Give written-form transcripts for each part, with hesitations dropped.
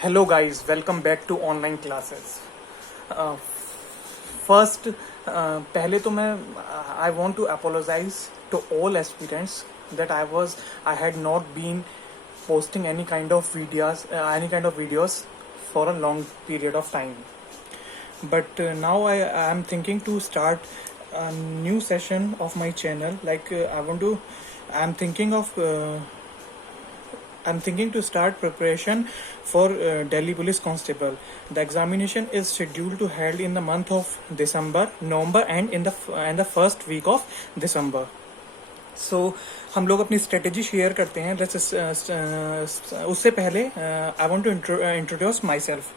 Hello guys, welcome back to online classes. First, पहले तो मैं I want to apologize to all aspirants that I had not been posting any kind of videos for a long period of time. But now I am thinking to start a new session of my channel. I'm thinking to start preparation for Delhi Police Constable. The examination is scheduled to held in the month of November, and in the first week of December. So हम लोग अपनी strategy share करते हैं. उससे पहले I want to introduce myself,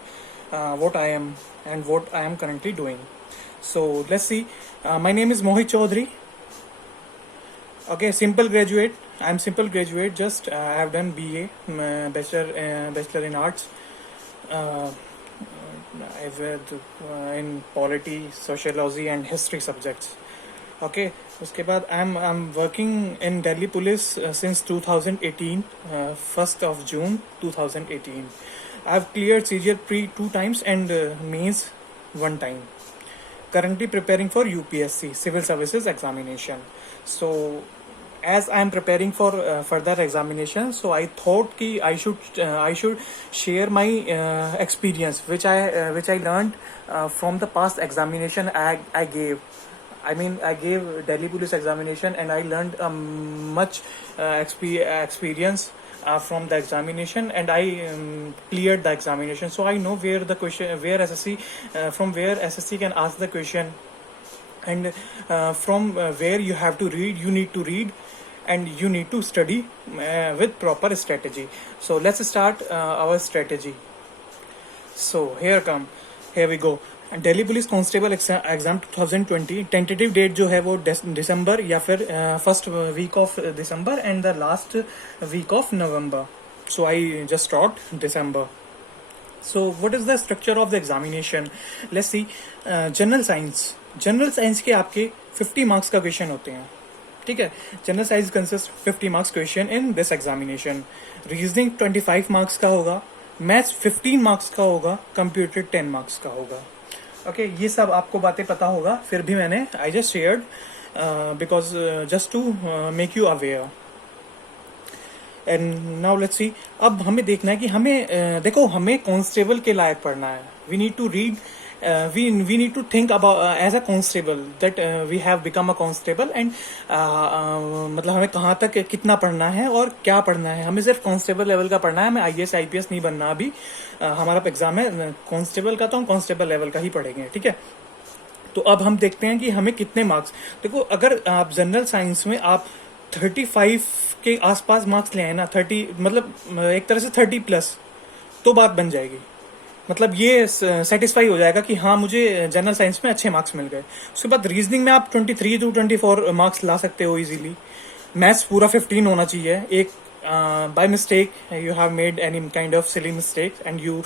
what I am and what I am currently doing. So let's see. My name is Mohit Chaudhary. Okay, simple graduate. I'm simple graduate. Just I have done BA, bachelor in arts. I've in polity, sociology and history subjects. Okay, उसके बाद I'm working in Delhi Police since 2018, 1st of June 2018. I've cleared CGL pre 2 times and mains 1 time. Currently preparing for UPSC Civil Services examination. So as I am preparing for further examination, so I thought कि I should share my experience which I learned from the past examination I gave. I mean, I gave Delhi Police examination and I learned much experience from the examination, and I cleared the examination. So I know where the question, where SSC, from where SSC can ask the question, and from where you have to read, you need to read, and you need to study with proper strategy. So let's start our strategy. So here we go. Delhi Police Constable exam 2020 tentative date जो है वो दिसंबर या फिर first week of December and the last week of November. So I just thought December. So what is the structure of the examination? Let's see. General science के आपके 50 marks का question होते हैं. ठीक है. General science consist 50 marks question in this examination. Reasoning 25 marks का होगा, maths 15 marks का होगा, कंप्यूटर 10 मार्क्स का होगा. ओके, ये सब आपको बातें पता होगा, फिर भी मैंने I just shared because just to make you aware. And now let's see. अब हमें देखना है कि हमें देखो, हमें कांस्टेबल के लायक पढ़ना है. We need to read, we need to think about as a constable that we have become a constable, and मतलब हमें कहाँ तक कितना पढ़ना है और क्या पढ़ना है. हमें सिर्फ कांस्टेबल लेवल का पढ़ना है, हमें IAS IPS नहीं बनना. अभी हमारा एग्जाम है कांस्टेबल का, तो हम कांस्टेबल लेवल का ही पढ़ेंगे. ठीक है. तो अब हम देखते हैं कि हमें कितने मार्क्स. देखो, अगर आप जनरल साइंस में आप 35 के आसपास मार्क्स ले आए ना, 30 मतलब एक तरह से 30+, तो बात बन जाएगी. मतलब ये सेटिस्फाई हो जाएगा कि हाँ, मुझे जनरल साइंस में अच्छे मार्क्स मिल गए. उसके बाद रीजनिंग में आप 23 to 24 मार्क्स ला सकते हो इजीली. मैथ्स पूरा 15 होना चाहिए. एक by mistake you have made any kind of silly mistake and you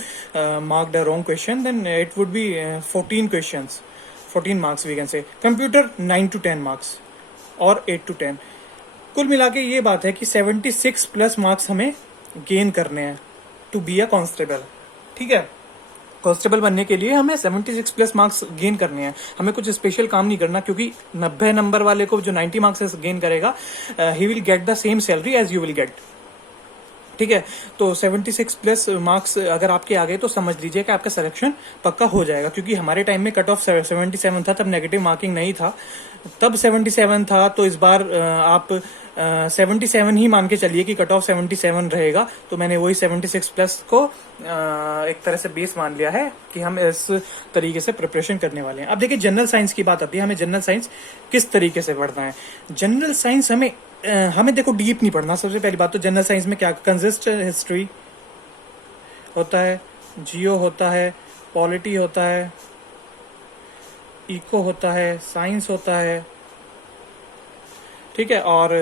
marked a wrong question, then it would be 14 marks we can say. Computer 9 to 10 marks और 8 to 10. कुल मिला के ये बात है कि 76+ मार्क्स हमें गेन करने हैं टू बी अ कांस्टेबल. ठीक है. कांस्टेबल बनने के लिए हमें 76+ मार्क्स गेन करने हैं. हमें कुछ स्पेशल काम नहीं करना, क्योंकि 90 नंबर वाले को जो 90 मार्क्स गेन करेगा, he will get the same salary as you will get. ठीक है. तो 76+ मार्क्स अगर आपके आ गए तो समझ लीजिए कि आपका सिलेक्शन पक्का हो जाएगा. क्योंकि हमारे टाइम में कट ऑफ 77 था, तब नेगेटिव मार्किंग नहीं था, तब 77 था. तो इस बार आप 77 ही मान के चलिए कि कट ऑफ 77 रहेगा. तो मैंने वही 76+ को एक तरह से बेस मान लिया है कि हम इस तरीके से प्रिपरेशन करने वाले हैं. अब देखिए, जनरल साइंस की बात आती है. हमें जनरल साइंस किस तरीके से पढ़ना है. जनरल साइंस हमें देखो डीप नहीं पढ़ना. सबसे पहली बात तो जनरल साइंस में क्या कंसिस्ट, हिस्ट्री होता है, जियो होता है, पॉलिटी होता है, इको होता है, साइंस होता है. ठीक है. और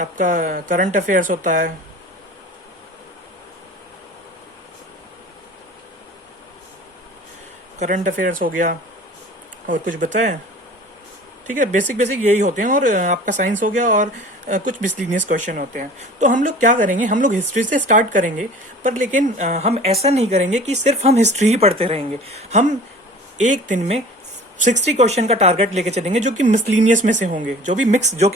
आपका करंट अफेयर्स होता है. करंट अफेयर्स हो गया. और कुछ बताएं. ठीक है. बेसिक यही होते हैं. और आपका साइंस हो गया, और कुछ मिसलिनियस क्वेश्चन होते हैं। तो हम लोग क्या करेंगे, हम लोग हिस्ट्री से स्टार्ट करेंगे, पर लेकिन हम ऐसा नहीं करेंगे कि सिर्फ हम हिस्ट्री ही पढ़ते रहेंगे। हम एक दिन में 60 क्वेश्चन का टारगेट लेके चलेंगे जो कि मिसलिनियस में से होंगे, जो कि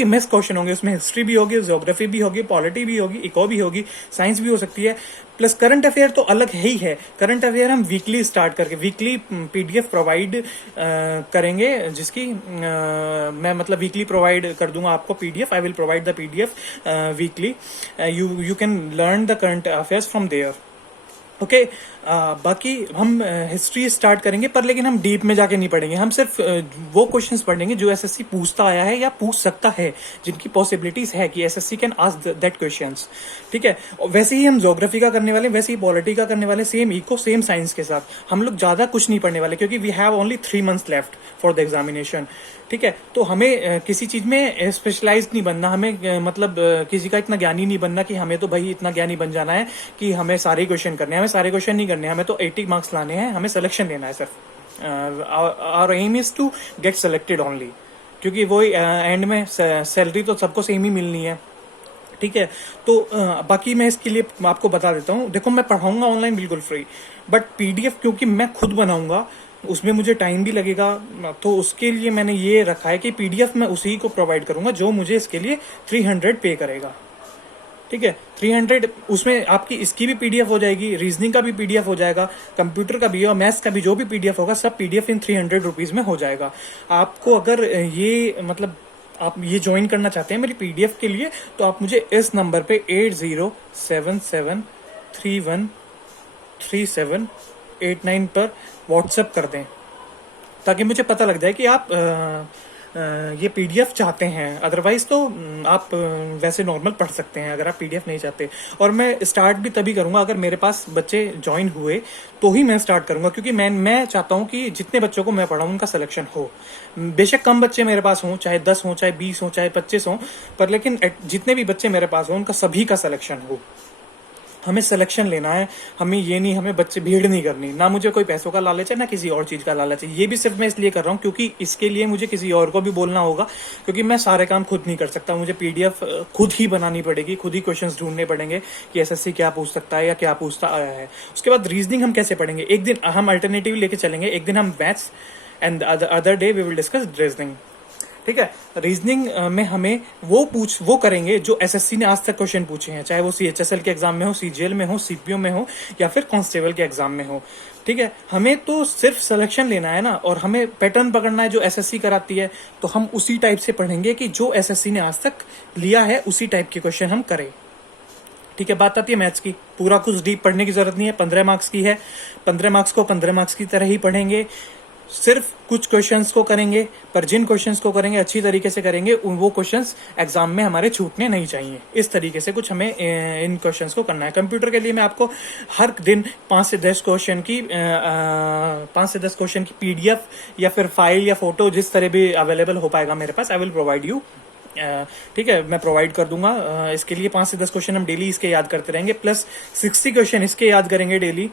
मिस क्वेश्चन होंगे। उसमें हिस्ट्री भी होगी, ज्योग्राफी भी होगी, पॉलिटी भी होगी, इको भी होगी, साइंस भी हो सकती है, प्लस करंट अफेयर तो अलग है ही है। करंट अफेयर हम वीकली स्टार्ट करके वीकली पीडीएफ प्रोवाइड करेंगे, जिसकी मैं मतलब वीकली प्रोवाइड कर दूंगा आपको PDF. I will provide the PDF weekly. You can learn the current affairs from there. Okay, बाकी हम हिस्ट्री स्टार्ट करेंगे, पर लेकिन हम डीप में जाके नहीं पढ़ेंगे। हम सिर्फ वो क्वेश्चंस पढ़ेंगे जो एसएससी पूछता आया है या पूछ सकता है, जिनकी पॉसिबिलिटीज है कि SSC can ask that questions. ठीक है, वैसे ही हम ज्योग्राफी का करने वाले, वैसे ही पॉलिटी का करने वाले, सेम इको सेम साइंस के साथ। हम लोग ज्यादा कुछ नहीं पढ़ने वाले, क्योंकि we have only 3 months left for the examination. ठीक है, तो हमें किसी चीज में स्पेशलाइज्ड नहीं बनना, हमें मतलब किसी का इतना ज्ञानी नहीं बनना कि हमें तो भाई इतना ज्ञानी बन जाना है कि हमें सारे क्वेश्चन करने हैं। हमें सारे क्वेश्चन नहीं करने हैं, हमें तो 80 मार्क्स लाने हैं, हमें सिलेक्शन लेना है सिर्फ। Our aim is to get selected only, क्योंकि वो एंड में सैलरी तो सबको सेम ही मिलनी है। ठीक है, तो बाकी मैं इसके लिए आपको बता देता हूँ। देखो, मैं पढ़ाऊंगा ऑनलाइन बिल्कुल फ्री, बट पीडीएफ क्योंकि मैं खुद बनाऊंगा, उसमें मुझे टाइम भी लगेगा, तो उसके लिए मैंने ये रखा है कि पीडीएफ मैं उसी को प्रोवाइड करूंगा जो मुझे इसके लिए 300 पे करेगा। ठीक है, 300, उसमें आपकी इसकी भी पीडीएफ हो जाएगी, रीजनिंग का भी पीडीएफ हो जाएगा, कंप्यूटर का भी और मैथ्स का भी जो भी पीडीएफ होगा, सब पीडीएफ इन 300 रुपीज में हो जाएगा। आपको अगर ये मतलब आप ये ज्वाइन करना चाहते हैं मेरी पीडीएफ के लिए, तो आप मुझे इस नंबर पे 8077313789 पर व्हाट्सएप कर दें, ताकि मुझे पता लग जाए कि आप ये पीडीएफ चाहते हैं। अदरवाइज तो आप वैसे नॉर्मल पढ़ सकते हैं, अगर आप पीडीएफ नहीं चाहते। और मैं स्टार्ट भी तभी करूंगा अगर मेरे पास बच्चे ज्वाइन हुए, तो ही मैं स्टार्ट करूंगा, क्योंकि मैं चाहता हूं कि जितने बच्चों को मैं पढ़ाऊं उनका सिलेक्शन हो। बेशक कम बच्चे मेरे पास हों, चाहे 10 हों, चाहे 20 हों, चाहे 25 हों, पर लेकिन जितने भी बच्चे मेरे पास हों उनका सभी का सिलेक्शन हो। हमें सिलेक्शन लेना है, हमें ये नहीं, हमें बच्चे भीड़ नहीं करनी, ना मुझे कोई पैसों का लालच है, ना किसी और चीज का लालच है। ये भी सिर्फ मैं इसलिए कर रहा हूँ क्योंकि इसके लिए मुझे किसी और को भी बोलना होगा, क्योंकि मैं सारे काम खुद नहीं कर सकता। मुझे पीडीएफ खुद ही बनानी पड़ेगी, खुद ही क्वेश्चंस ढूंढने पड़ेंगे कि एसएससी क्या पूछ सकता है या क्या पूछता आया है। उसके बाद रीजनिंग हम कैसे पढ़ेंगे, एक दिन हम अल्टरनेटिव लेके चलेंगे, एक दिन हम maths and other day we will discuss reasoning. ठीक है, रीजनिंग में हमें वो करेंगे जो एसएससी ने आज तक क्वेश्चन पूछे हैं, चाहे वो सीएचएसएल के एग्जाम में हो, सीजीएल में हो, सीपीओ में हो, या फिर कांस्टेबल के एग्जाम में हो। ठीक है, हमें तो सिर्फ सिलेक्शन लेना है ना, और हमें पैटर्न पकड़ना है जो एसएससी कराती है, तो हम उसी टाइप से पढ़ेंगे कि जो एसएससी ने आज तक लिया है उसी टाइप के क्वेश्चन हम करें। ठीक है, बात आती है मैथ्स की, पूरा कुछ डीप पढ़ने की जरूरत नहीं है। 15 मार्क्स की है, 15 मार्क्स को 15 मार्क्स की तरह ही पढ़ेंगे, सिर्फ कुछ क्वेश्चंस को करेंगे, पर जिन क्वेश्चंस को करेंगे अच्छी तरीके से करेंगे, वो क्वेश्चंस एग्जाम में हमारे छूटने नहीं चाहिए। इस तरीके से कुछ हमें इन क्वेश्चंस को करना है। कंप्यूटर के लिए मैं आपको हर दिन 5 से 10 क्वेश्चन की पीडीएफ या फिर फाइल या फोटो, जिस तरह भी अवेलेबल हो पाएगा मेरे पास, आई विल प्रोवाइड यू। ठीक है, मैं प्रोवाइड कर दूंगा। इसके लिए 5 से 10 क्वेश्चन हम डेली इसके याद करते रहेंगे, प्लस 60 क्वेश्चन इसके याद करेंगे डेली,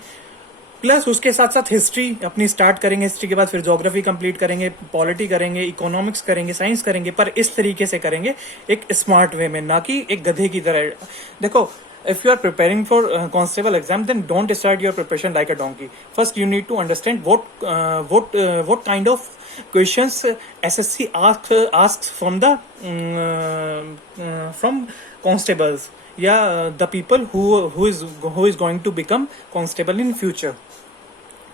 प्लस उसके साथ साथ हिस्ट्री अपनी स्टार्ट करेंगे। हिस्ट्री के बाद फिर ज्योग्राफी कंप्लीट करेंगे, पॉलिटी करेंगे, इकोनॉमिक्स करेंगे, साइंस करेंगे, पर इस तरीके से करेंगे एक स्मार्ट वे में, ना कि एक गधे की तरह। देखो, if you are preparing for constable exam, then don't start your preparation like a donkey. First you need to understand what kind of questions SSC asks from constables, या the people who is going to become constable in future.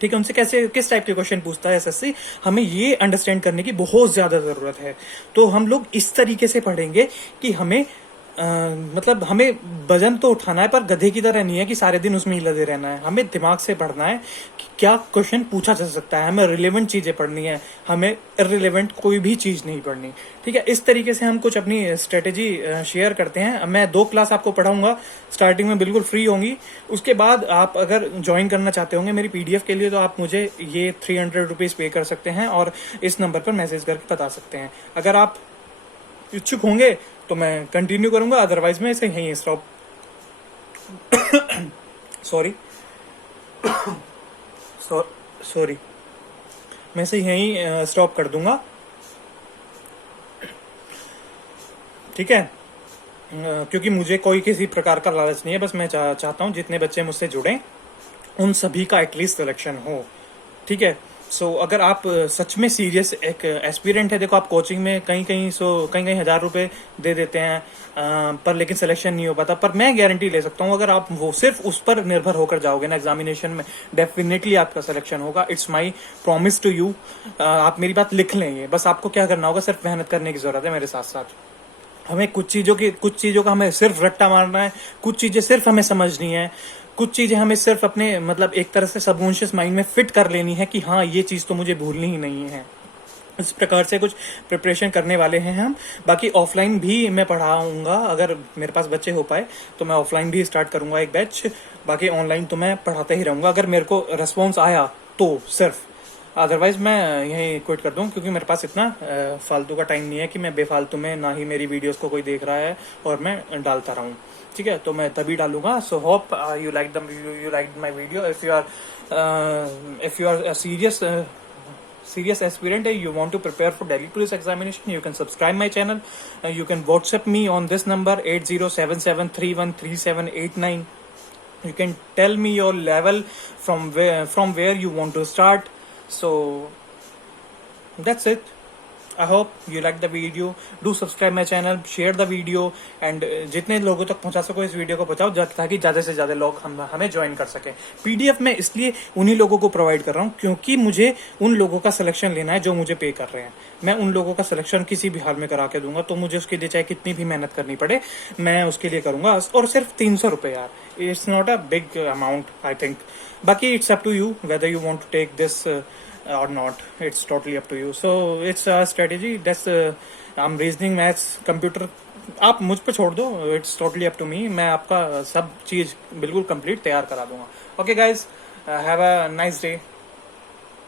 ठीक है, उनसे कैसे किस type के question पूछता है SSC, हमें ये अंडरस्टैंड करने की बहुत ज्यादा जरूरत है। तो हम लोग इस तरीके से पढ़ेंगे कि हमें मतलब हमें वजन तो उठाना है, पर गधे की तरह नहीं है कि सारे दिन उसमें ही लगे रहना है। हमें दिमाग से पढ़ना है कि क्या क्वेश्चन पूछा जा सकता है, हमें रिलेवेंट चीजें पढ़नी है, हमें इररिलेवेंट कोई भी चीज नहीं पढ़नी। ठीक है, इस तरीके से हम कुछ अपनी स्ट्रेटेजी शेयर करते हैं। मैं 2 क्लास आपको पढ़ाऊंगा, स्टार्टिंग में बिल्कुल फ्री होंगी। उसके बाद आप अगर ज्वाइन करना चाहते होंगे मेरी पीडीएफ के लिए, तो आप मुझे ये 300 रुपीज पे कर सकते हैं और इस नंबर पर मैसेज करके बता सकते हैं। अगर आप इच्छुक होंगे तो मैं कंटिन्यू करूंगा, अदरवाइज मैं इसे यहीं स्टॉप सॉरी मैं इसे यहीं स्टॉप कर दूंगा। ठीक है, क्योंकि मुझे कोई किसी प्रकार का लालच नहीं है, बस मैं चाहता हूँ जितने बच्चे मुझसे जुड़े उन सभी का एटलीस्ट सिलेक्शन हो, ठीक है। सो अगर आप सच में सीरियस एक एस्पिरेंट है, देखो आप कोचिंग में कहीं कहीं 1,000 रुपए दे देते हैं, पर लेकिन सिलेक्शन नहीं हो पाता। पर मैं गारंटी ले सकता हूँ अगर आप वो सिर्फ उस पर निर्भर होकर जाओगे ना एग्जामिनेशन में, डेफिनेटली आपका सिलेक्शन होगा। It's my promise to you. आप मेरी बात लिख लेंगे, बस आपको क्या करना होगा, सिर्फ मेहनत करने की जरूरत है मेरे साथ साथ। हमें कुछ चीजों का हमें सिर्फ रट्टा मारना है, कुछ चीजें सिर्फ हमें समझनी है, कुछ चीजें हमें सिर्फ अपने मतलब एक तरह से सबकॉन्शियस माइंड में फिट कर लेनी है कि हाँ ये चीज तो मुझे भूलनी ही नहीं है। इस प्रकार से कुछ प्रिपरेशन करने वाले हैं हम। बाकी ऑफलाइन भी मैं पढ़ाऊंगा, अगर मेरे पास बच्चे हो पाए तो मैं ऑफलाइन भी स्टार्ट करूंगा एक बैच। बाकी ऑनलाइन तो मैं पढ़ाते ही रहूंगा, अगर मेरे को रिस्पॉन्स आया तो सिर्फ, अदरवाइज मैं यहीं क्विट कर दूं, क्योंकि मेरे पास इतना फालतू का टाइम नहीं है कि मैं बेफालतू में, ना ही मेरी वीडियोस को कोई देख रहा है और मैं डालता रहूं, ठीक है। तो मैं तभी डालूंगा। So hope you like my video. If you are serious aspirant, you want to prepare for Delhi police examination, you can subscribe my channel. You can WhatsApp me on this number 8077313789. You can tell me your level, from where you want to start. So that's it. I hope you like the video. Do subscribe my channel, share the video, and जितने लोगों तक पहुंचा सको इस video को पहुंचाओ, ताकि ज्यादा से ज्यादा लोग हमें ज्वाइन कर सके। पीडीएफ में इसलिए उन्हीं लोगों को प्रोवाइड कर रहा हूँ क्योंकि मुझे उन लोगों का सिलेक्शन लेना है जो मुझे पे कर रहे हैं। मैं उन लोगों का सिलेक्शन किसी भी हाल में करा के दूंगा, तो मुझे उसके लिए चाहे कितनी भी मेहनत करनी पड़े, मैं उसके लिए करूंगा। और सिर्फ 300 रुपए यार, it's not a big amount I think. बाकी it's up to you whether you want to take this or not. It's totally up to you. So it's a strategy. That's I'm reasoning, maths, computer, आप मुझ पे छोड़ दो। It's totally up to me. मैं आपका सब चीज बिल्कुल कंप्लीट तैयार करा दूंगा। Okay guys, have a nice day.